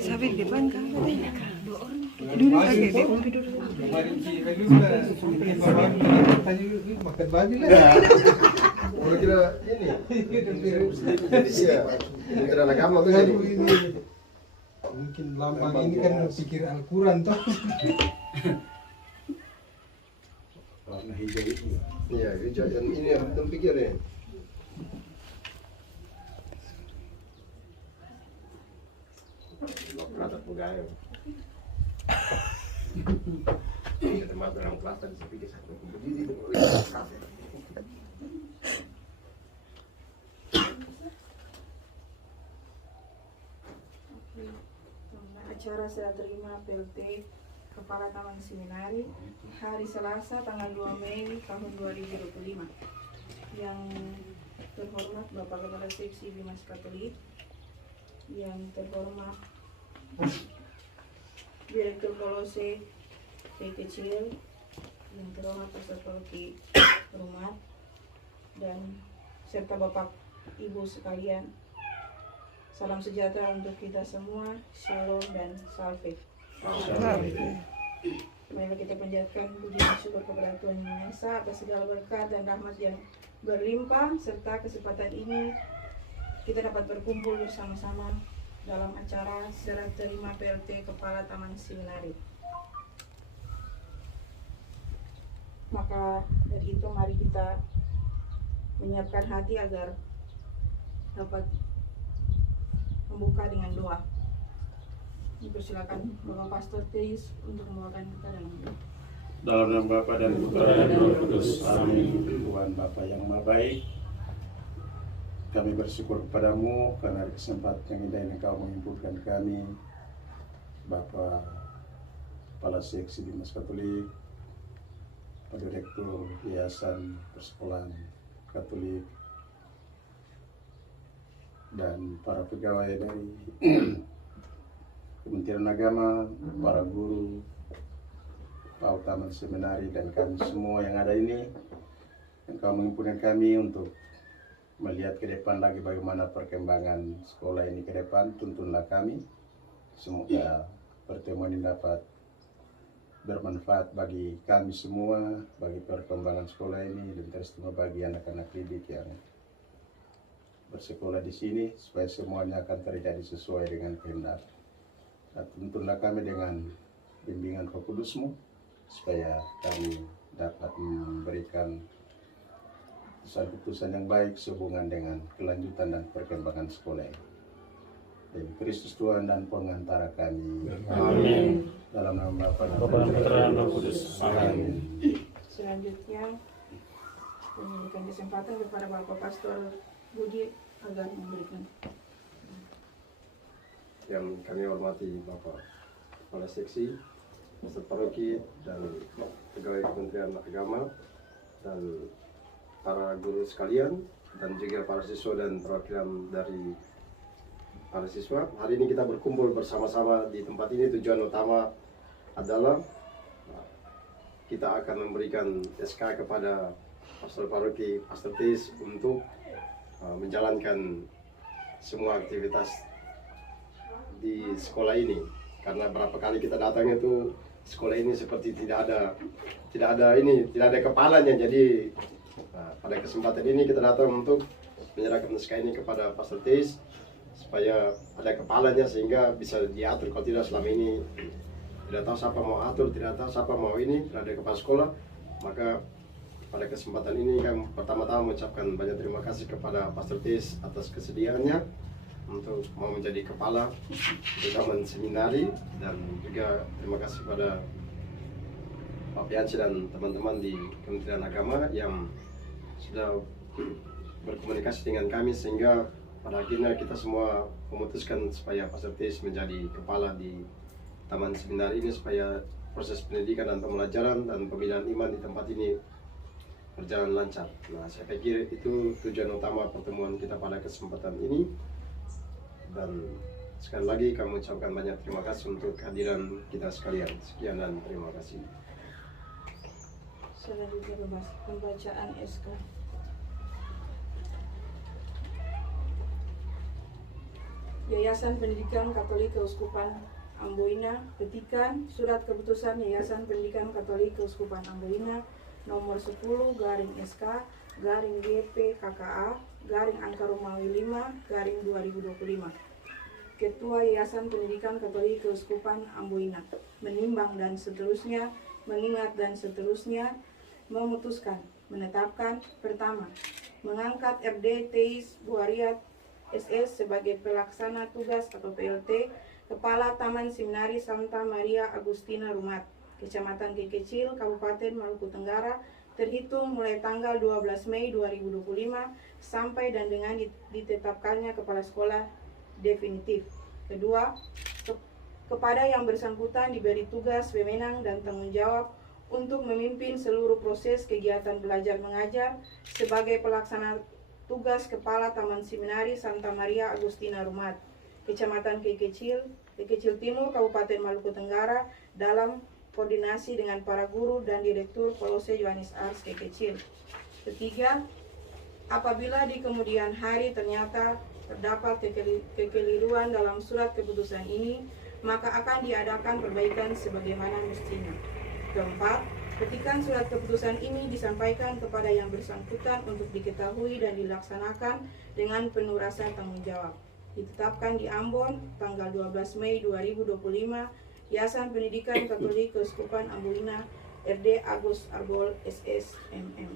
Sabi di depan kan dua orang dulu lagi di tidur. Makan babi lah. Kalau kira ini, iya, kira agama tuh jadi. Mungkin lambang ini kan berpikir Al-Quran toh. Warna hijau itu. Iya, hijau dan ini yang pikir ya. Rata pegawai. Kita mau orang kelas dan sepikir satu berdiri di kafe. Acara serah terima PLT Kepala Taman Seminari hari Selasa tanggal 2 Mei tahun 2025. Yang terhormat Bapak Kepala Seksi Bimas Katolik, yang terhormat Direktur Kolose P. Kecil, yang terhormat Pastor Paroki Rumat, dan serta Bapak Ibu sekalian. Salam sejahtera untuk kita semua, Shalom dan Salve. Marilah kita panjatkan puji dan syukur kepada Tuhan Yang Maha Esa atas segala berkat dan rahmat yang berlimpah, serta kesempatan ini kita dapat berkumpul bersama-sama dalam acara serah terima PLT Kepala Taman Seminari. Maka dari itu mari kita menyiapkan hati agar dapat membuka dengan doa. Dipersilakan Bapak Pastor Teis untuk membawakan kita dalam doa. Dalam nama Bapa dan Putra dan Roh Kudus. Amin. Tuhan Bapa yang Maha Baik, kami bersyukur kepadamu karena kesempatan yang indah yang Engkau menghimpunkan kami, Bapak Kepala Seksi Bimas Katolik, Pak Direktur Yayasan Persekolahan Katolik, dan para pegawai dari Kementerian Agama, para guru, Pak Taman Seminari, dan kami semua yang ada ini. Engkau menghimpunkan kami untuk melihat ke depan lagi bagaimana perkembangan sekolah ini ke depan. Tuntunlah kami, semoga pertemuan ini dapat bermanfaat bagi kami semua, bagi perkembangan sekolah ini, dan terutama bagi anak-anak didik yang bersekolah di sini, supaya semuanya akan terjadi sesuai dengan kehendak. Dan tuntunlah kami dengan bimbingan Roh Kudus-Mu, supaya kami dapat memberikan keputusan yang baik sehubungan dengan kelanjutan dan perkembangan sekolah ini. Demi Kristus Tuhan dan pengantara kami. Amin. Dalam nama Bapa dan Putra dan Roh Kudus. Amin. Selanjutnya memberikan kesempatan kepada Bapak Pastor Budi agar memberikan. Yang kami hormati Bapak Kepala Seksi, Pastor Paroki, dan pegawai Kementerian Agama, dan para guru sekalian, dan juga para siswa dan perwakilan dari para siswa. Hari ini kita berkumpul bersama-sama di tempat ini. Tujuan utama adalah kita akan memberikan SK kepada Pastor Paroki, Pastor Teis, untuk menjalankan semua aktivitas di sekolah ini. Karena berapa kali kita datang itu sekolah ini seperti tidak ada kepalanya. Jadi pada kesempatan ini kita datang untuk menyerahkan SK ini kepada Pastor Teis supaya ada kepalanya sehingga bisa diatur. Kalau tidak, selama ini tidak tahu siapa mau atur, tidak tahu siapa mau ini, tidak ada kepala sekolah. Maka pada kesempatan ini kami pertama-tama mengucapkan banyak terima kasih kepada Pastor Teis atas kesediaannya untuk mau menjadi kepala di Taman Seminari, dan juga terima kasih pada Pak Pianci dan teman-teman di Kementerian Agama yang sudah berkomunikasi dengan kami sehingga pada akhirnya kita semua memutuskan supaya Pastor Tis menjadi kepala di Taman Seminari ini supaya proses pendidikan dan pembelajaran dan pembinaan iman di tempat ini berjalan lancar. Nah, saya pikir itu tujuan utama pertemuan kita pada kesempatan ini. Dan sekali lagi kami ucapkan banyak terima kasih untuk kehadiran kita sekalian. Sekian dan terima kasih. Selanjutnya pembacaan SK. Yayasan Pendidikan Katolik Keuskupan Amboina, petikan surat keputusan Yayasan Pendidikan Katolik Keuskupan Amboina nomor 10/GP/KKA/Angka Romawi 5/2025. Ketua Yayasan Pendidikan Katolik Keuskupan Amboina menimbang dan seterusnya, mengingat dan seterusnya, memutuskan, menetapkan, pertama, mengangkat RD Teis Buariat SS sebagai pelaksana tugas atau PLT Kepala Taman Seminari Santa Maria Agustina Rumat, Kecamatan Kekecil, Kabupaten Maluku Tenggara, terhitung mulai tanggal 12 Mei 2025 sampai dan dengan ditetapkannya kepala sekolah definitif. Kedua, kepada yang bersangkutan diberi tugas, wewenang, dan tanggung jawab untuk memimpin seluruh proses kegiatan belajar mengajar sebagai pelaksana tugas Kepala Taman Seminari Santa Maria Agustina Rumat, Kecamatan Kekecil Timur, Kabupaten Maluku Tenggara, dalam koordinasi dengan para guru dan Direktur Kolose Yohanes Ars Kekecil. Ketiga, apabila di kemudian hari ternyata terdapat kekeliruan dalam surat keputusan ini, maka akan diadakan perbaikan sebagaimana mestinya. Keempat, petikan surat keputusan ini disampaikan kepada yang bersangkutan untuk diketahui dan dilaksanakan dengan penuh rasa tanggung jawab. Ditetapkan di Ambon tanggal 12 Mei 2025, Yayasan Pendidikan Katolik Keuskupan Amboina, RD Agus Arbol SS MM.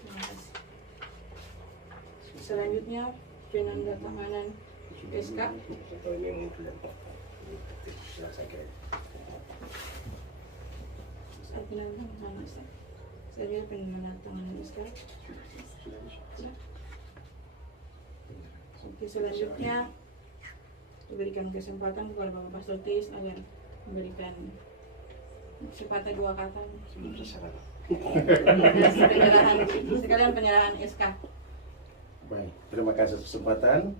Terima kasih. Selanjutnya penandatanganan SK. Saya penandatanganan SK. Oke, selanjutnya diberikan kesempatan kepada Bapak Pastor Tis agar memberikan sepatah dua kata penyerahan SK. Baik, terima kasih atas kesempatan.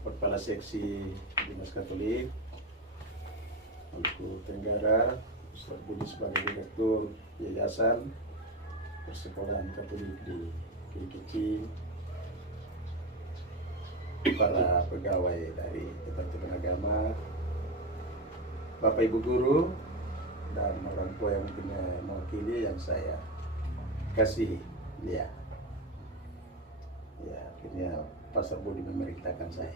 Kepala Seksi Dinas Katolik Maluku Tenggara, Ustaz Budi sebagai Direktur Yayasan Persekolahan Katolik di Kekecil, para pegawai dari Departemen Agama, Bapak Ibu Guru, dan orang tua yang mungkin mewakili yang saya kasih ya. Ya, akhirnya Pastor Budi memerintahkan saya.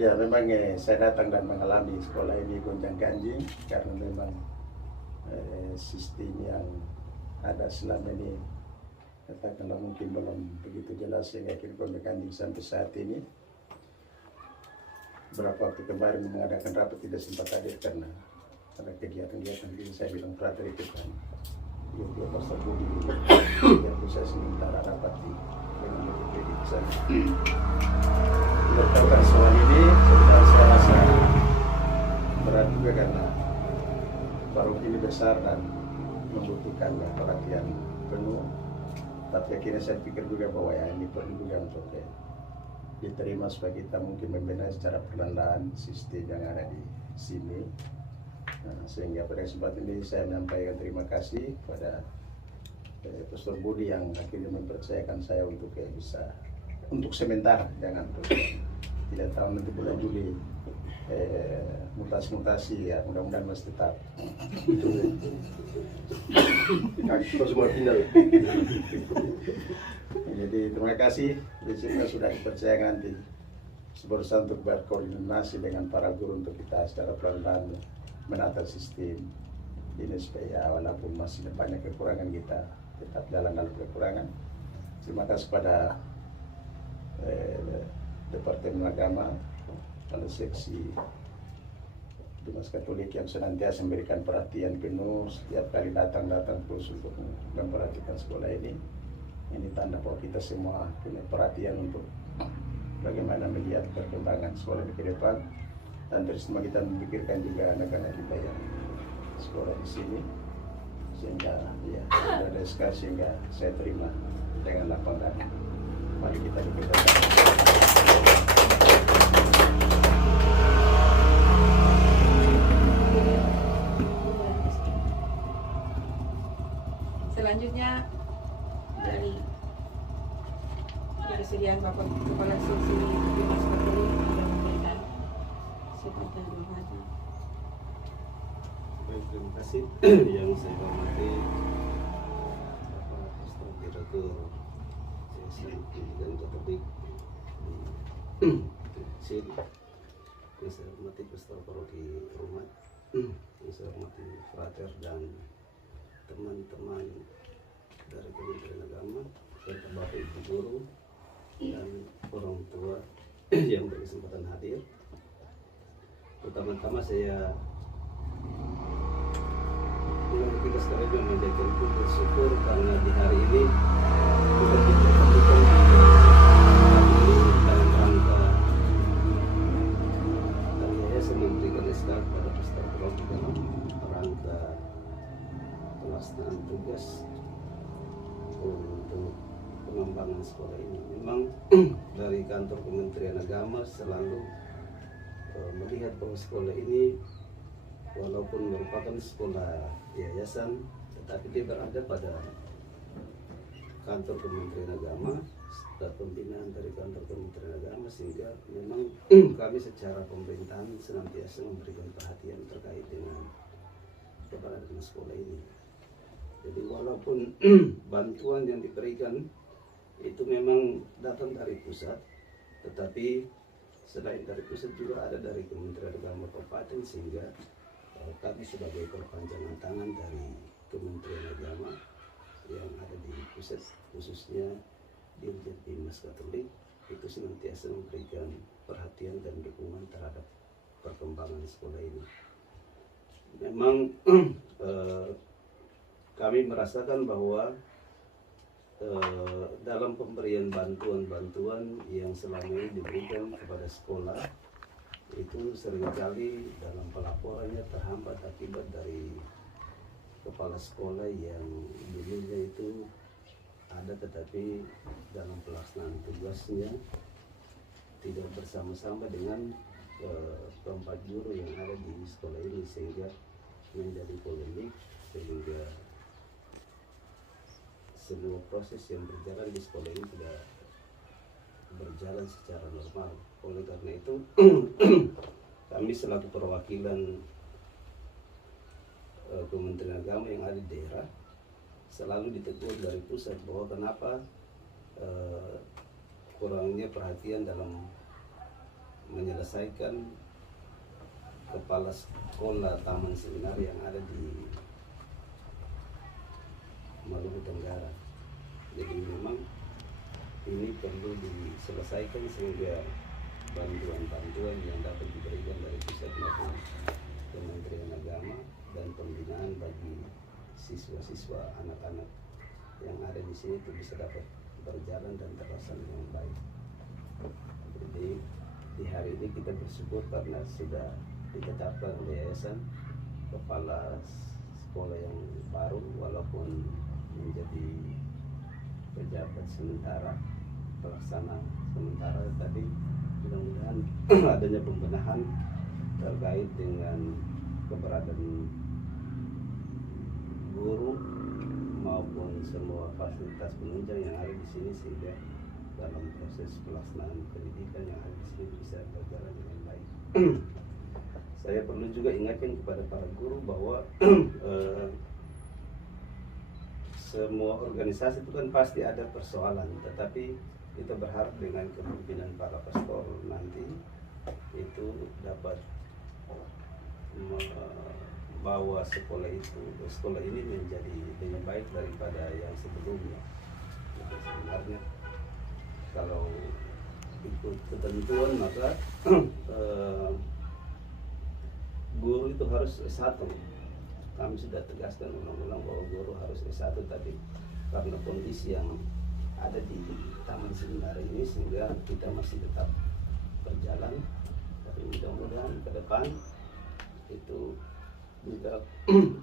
Ya, memang saya datang dan mengalami sekolah ini gonjang-ganjing karena memang sistem yang ada selama ini katakanlah mungkin belum begitu jelas sehingga akhirnya gonjang-ganjing sampai saat ini. Beberapa waktu kemarin mengadakan rapat tidak sempat hadir karena ada kegiatan-kegiatan ini. Saya bilang frater itu kan Yogyo Pastor Budi yang bisa sementara rapat di dengan BPP di sana. Berkaitan soal ini sebenarnya saya rasa berat juga karena paroki ini besar dan membutuhkan perhatian penuh. Tapi akhirnya saya pikir juga bahwa ya ini perlu juga untuk diterima supaya kita mungkin membenahi secara perlahan sistem yang ada di sini. Nah, sehingga pada kesempatan ini saya menyampaikan terima kasih kepada Pastor Budi yang akhirnya mempercayakan saya untuk bisa untuk sementara, jangan terus tidak tahu nanti bulan Juli mutasi-mutasi ya, mudah-mudahan masih tetap. Semua final. Jadi terima kasih di sini sudah dipercaya nanti berusaha untuk berkoordinasi dengan para guru untuk kita secara pelan-pelan menata sistem ini supaya walaupun masih banyak kekurangan kita tetap jalan dalam kekurangan Terima kasih pada Departemen Agama, pada seksi Dinas Katolik yang senantiasa memberikan perhatian penuh setiap kali datang khusus untuk memperhatikan sekolah ini. Ini tanda bahwa kita semua punya perhatian untuk bagaimana melihat perkembangan sekolah ini ke depan, dan terus kita memikirkan juga anak-anak kita yang sekolah di sini, sehingga ya ada sekali sehingga saya terima dengan lapang dada. Mari kita dikerjakan. Selanjutnya dari kesediaan Bapak Kepala Seksi Dinas Katolik yang memberikan sepatah dua kata. Baik, terima kasih. Yang saya hormati Bapak Pastor Direktur Yayasan Pendidikan Katolik di sini. Yang saya hormati Pastor Paroki Rumah, yang saya hormati frater dan teman-teman dari Kementerian Agama, serta Bapak Ibu Guru dan orang tua yang berkesempatan hadir. Pertama-tama saya kita sekarang juga menjadikan bersyukur karena di hari ini kita dipertemukan di dalam rangka dari Yayasan memberikan SK kepada Pastor Paroki dalam rangka pelaksanaan tugas untuk pengembangan sekolah ini. Memang dari kantor Kementerian Agama selalu melihat bahwa sekolah ini walaupun merupakan sekolah yayasan, tetapi dia berada pada kantor Kementerian Agama dan pembinaan dari kantor Kementerian Agama, sehingga memang kami secara pemerintahan senantiasa memberikan perhatian terkait dengan keberadaan sekolah ini. Jadi walaupun bantuan yang diberikan itu memang datang dari pusat, tetapi selain dari pusat juga ada dari Kementerian Agama Kabupaten, sehingga kami sebagai perpanjangan tangan dari Kementerian Agama yang ada di pusat, khususnya Dirjen Bimas Katolik, itu senantiasa memberikan perhatian dan dukungan terhadap perkembangan sekolah ini. Memang kami merasakan bahwa dalam pemberian bantuan-bantuan yang selama ini diberikan kepada sekolah itu seringkali dalam pelaporannya terhambat akibat dari kepala sekolah yang dulunya itu ada tetapi dalam pelaksanaan tugasnya tidak bersama-sama dengan keempat guru yang ada di sekolah ini, sehingga menjadi polemik, sehingga semua proses yang berjalan di sekolah ini tidak berjalan secara normal. Oleh karena itu kami selaku perwakilan Kementerian Agama yang ada di daerah selalu ditegur dari pusat bahwa kenapa kurangnya perhatian dalam menyelesaikan kepala sekolah taman seminar yang ada di Maluku Tenggara. Jadi memang ini perlu diselesaikan sehingga bantuan-bantuan yang dapat diberikan dari pusat maupun Kementerian Agama dan pembinaan bagi siswa-siswa anak-anak yang ada di sini itu bisa dapat berjalan dan terlaksana dengan baik. Jadi di hari ini kita bersyukur karena sudah ditetapkan oleh yayasan kepala sekolah yang baru, walaupun menjadi pejabat sementara, pelaksana sementara, tapi mudah-mudahan adanya pembenahan terkait dengan keberadaan guru maupun semua fasilitas penunjang yang ada di sini, sehingga dalam proses pelaksanaan pendidikan yang ada di sini bisa berjalan dengan baik. Saya perlu juga ingatkan kepada para guru bahwa semua organisasi itu kan pasti ada persoalan, tetapi kita berharap dengan kepemimpinan para pastor nanti itu dapat membawa sekolah ini menjadi lebih baik daripada yang sebelumnya. Sebenarnya kalau ikut ketentuan maka guru itu harus S1. Kami sudah tegaskan undang-undang bahwa guru harus S1, tapi karena kondisi yang ada di Taman Seminari ini sehingga kita masih tetap berjalan. Tapi mudah-mudahan ke depan itu jika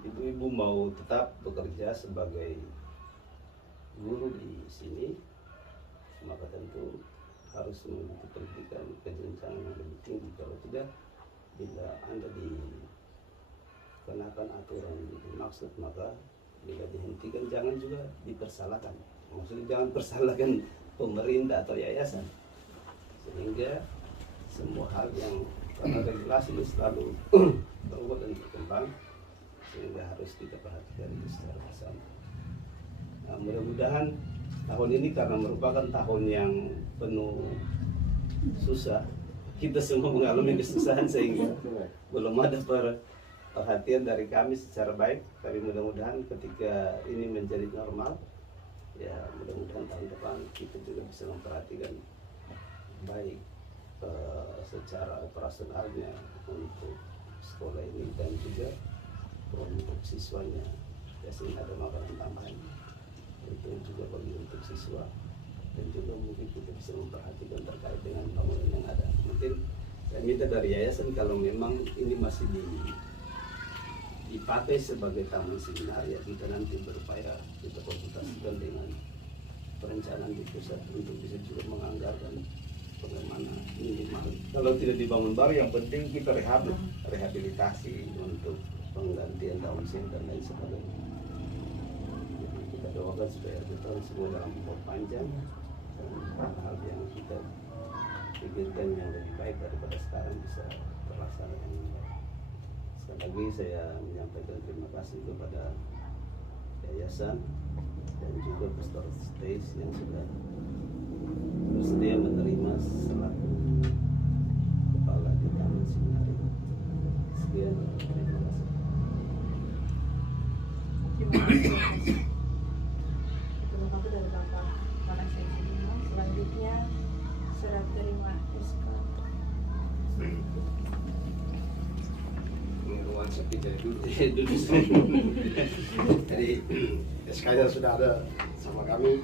ibu-ibu mau tetap bekerja sebagai guru di sini, maka tentu harus mengikuti pendidikan ke jenjang yang lebih tinggi. Kalau tidak, bila Anda dikenakan aturan dimaksud, maka bila dihentikan jangan juga dipersalahkan. Maksudnya jangan persalahkan pemerintah atau yayasan, sehingga semua hal yang karena regulasi ini selalu berubah dan berkembang, sehingga harus kita perhatikan secara bersama. Nah, mudah-mudahan tahun ini karena merupakan tahun yang penuh susah, kita semua mengalami kesusahan sehingga belum ada perhatian dari kami secara baik. Tapi mudah-mudahan ketika ini menjadi normal, ya mudah-mudahan tahun depan kita juga bisa memperhatikan baik secara operasionalnya untuk sekolah ini dan juga untuk siswanya. Biasanya ada makanan tambahan itu juga bagi untuk siswa, dan juga mungkin kita bisa memperhatikan terkait dengan bangunan yang ada. Mungkin saya minta dari yayasan kalau memang ini masih dipakai sebagai taman seminar, ya kita nanti berupaya kita konsultasikan dengan perencanaan di pusat untuk bisa juga menganggarkan bagaimana minimal kalau tidak dibangun baru, yang penting kita rehabilitasi untuk penggantian daun seng dan lain sebagainya. Jadi kita doakan supaya kita semua dalam umur panjang dan hal-hal yang kita pikirkan yang lebih baik daripada sekarang bisa terlaksana dengan baik. Sekali lagi saya menyampaikan terima kasih kepada yayasan dan juga Pastor Stace yang sudah bersedia menerima selaku kepala di Taman Seminari. Sekian, terima kasih. Terima kasih. Itu Bapak dari Bapak Kepala Seksi 5. Selanjutnya serah terima SK. Ini ruang sepi jadi duduk. Jadi SK-nya sudah ada sama kami,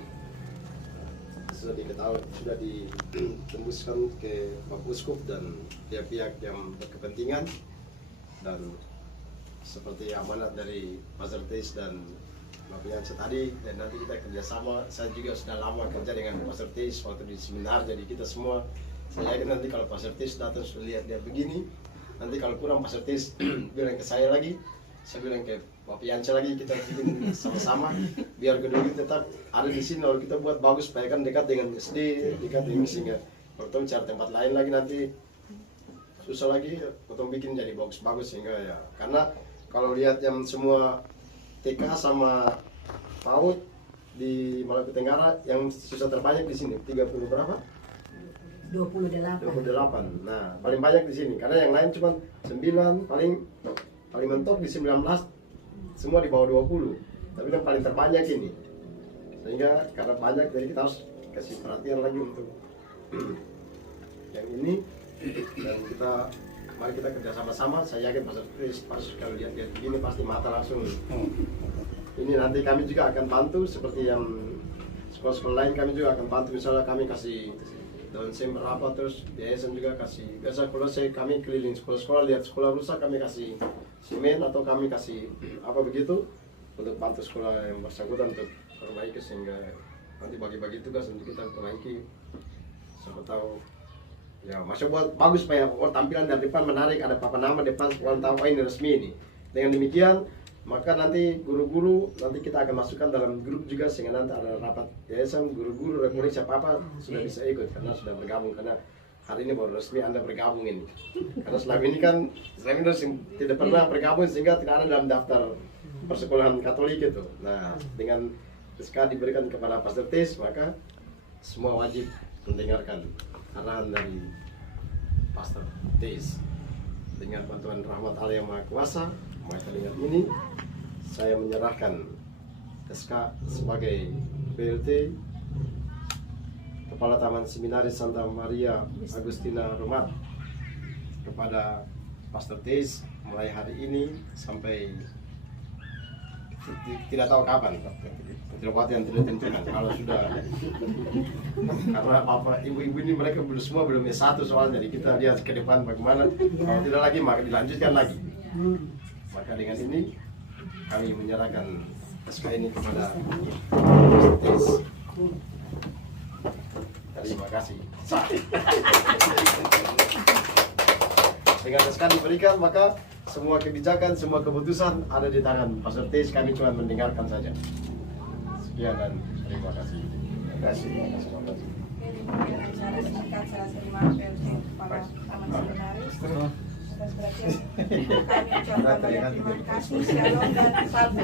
sudah diketahui, sudah ditembuskan ke Bapak Uskup dan pihak-pihak yang berkepentingan, dan seperti amanat dari Pastor Tis dan Bapak Yansa tadi, dan nanti kita kerjasama. Saya juga sudah lama kerja dengan Pastor Tis waktu di seminar, jadi kita semua, saya yakin nanti kalau Pastor Tis datang sudah lihat dia begini, nanti kalau kurang Pastor Tis bilang ke saya lagi, saya bilang ke Bapak Yansa lagi, kita bikin sama-sama biar gedung ini tetap ada di sini. Kalau kita buat bagus supaya kan dekat dengan SD, dekat dengan sehingga kalau kita cari tempat lain lagi nanti susah lagi, potong bikin jadi bagus-bagus sehingga ya, karena kalau lihat yang semua TK sama PAUD di Maluku Tenggara yang susah terbanyak di sini 30 berapa? 28. 28. Nah, paling banyak di sini karena yang lain cuma 9, paling mentok di 19, semua di bawah 20. Tapi yang paling terbanyak ini. Sehingga karena banyak, jadi kita harus kasih perhatian lagi untuk yang ini, dan mari kita kerja sama-sama. Saya yakin pas kalau lihat begini pasti mata langsung. Ini nanti kami juga akan bantu seperti yang sekolah-sekolah lain, kami juga akan bantu. Misalnya kami kasih daun seng berapa, terus yayasan juga kasih. Biasa kalau kami keliling sekolah-sekolah, lihat sekolah rusak, kami kasih semen atau kami kasih apa begitu untuk bantu sekolah yang bersangkutan untuk perbaiki, sehingga nanti bagi-bagi tugas untuk kita perbaiki. Siapa tahu ya masih buat bagus supaya tampilan dari depan menarik, ada papan nama depan, orang tahu ini resmi ini. Dengan demikian maka nanti guru-guru nanti kita akan masukkan dalam grup juga, sehingga nanti ada rapat yayasan guru-guru rektori siapa-apa sudah bisa ikut karena sudah bergabung, karena hari ini baru resmi Anda bergabung ini. Karena selama ini tidak pernah bergabung sehingga tidak ada dalam daftar persekolahan Katolik itu. Nah, dengan SK diberikan kepada Pastor Tis, maka semua wajib mendengarkan arahan dari Pastor Tis. Dengan bantuan rahmat Allah yang Maha Kuasa, maka dengan ini saya menyerahkan SK sebagai PLT Kepala Taman Seminaris Santa Maria Agustina Romat, kepada Pastor Teis mulai hari ini sampai tidak tahu kapan, tidak waktu yang tidak tentukan. Kalau sudah, karena bapak ibu-ibu ini mereka semua belum S1 soalnya, jadi kita lihat ke depan bagaimana. Kalau tidak lagi maka dilanjutkan lagi. Maka dengan ini kami menyerahkan SK ini kepada Pastor Teis. Terima kasih. Dengan SK diberikan, maka semua kebijakan, semua keputusan ada di tangan Pastor Teis. Kami cuma mendengarkan saja. Sekian dan terima kasih. Terima kasih. Kemudian acara singkat serah terima PLT Kepala Taman Seminaris atas perhatian. Kami ucapkan banyak terima kasih, shalom dan salam.